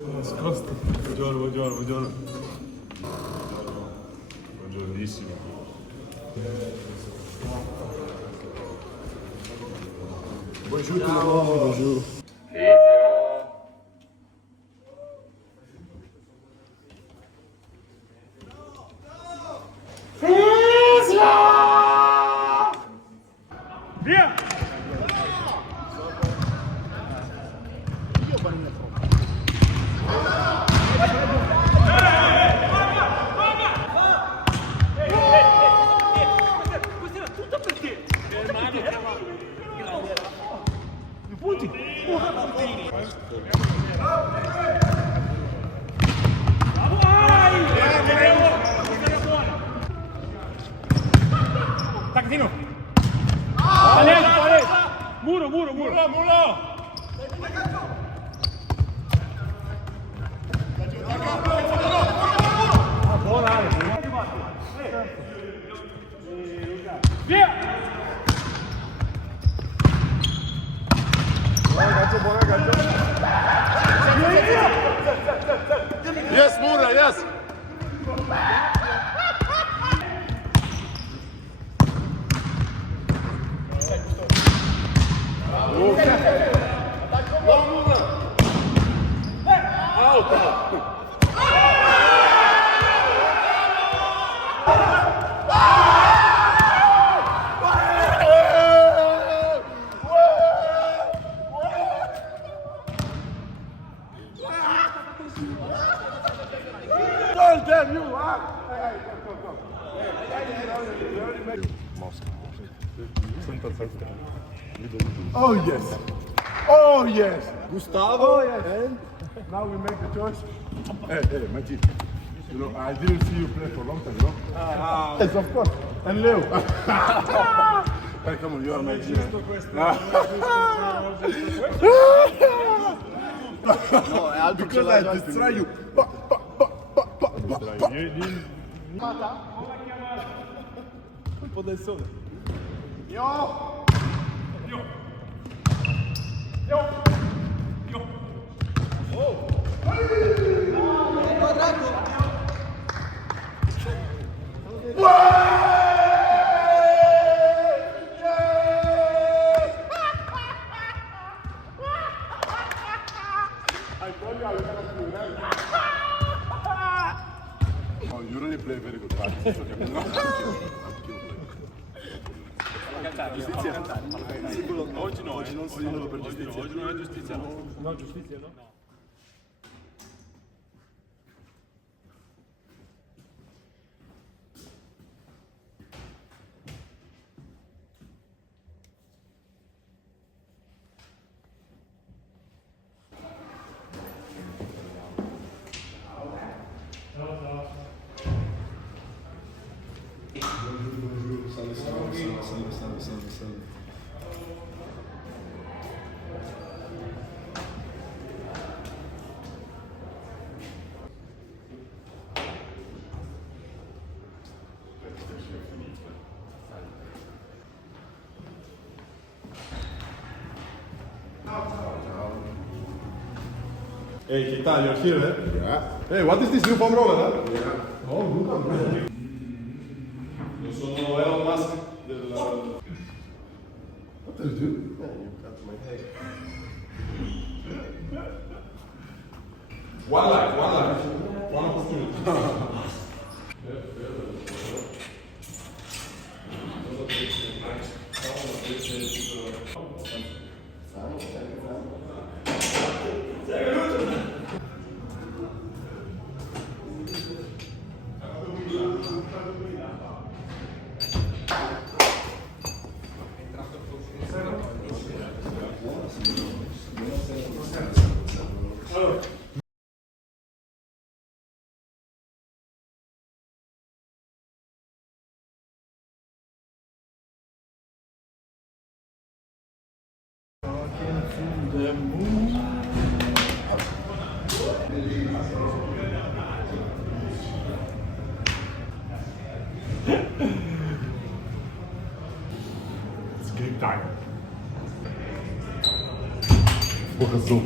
Nascosto. Buongiorno. Buongiornissimo. Bonjour. Via! Taccatino! Muro! Buona! Via! Buona gaggio! Yes, Mura, yes! Oh yes! Gustavo? Oh yes! And now we make the choice. Hey, Maggi. You know, I didn't see you play for a long time, no? Yes, of course. And Leo. Hey, come on, you are Maggi. No, because I destroy you. Un po' del sole. Yo! Oh! Oh, you really play very good practice. Giustizia? Oggi non si nulla per giustizia. Oggi non è giustizia. No, giustizia no. Salve. Hey, Keita, you're here, eh? Yeah. Hey, what is this new foam roller, huh? Yeah. Oh, good. Io sono Elon Musk del... What do you do? You cut my hair. One life. One opportunity. game time. Pokazał.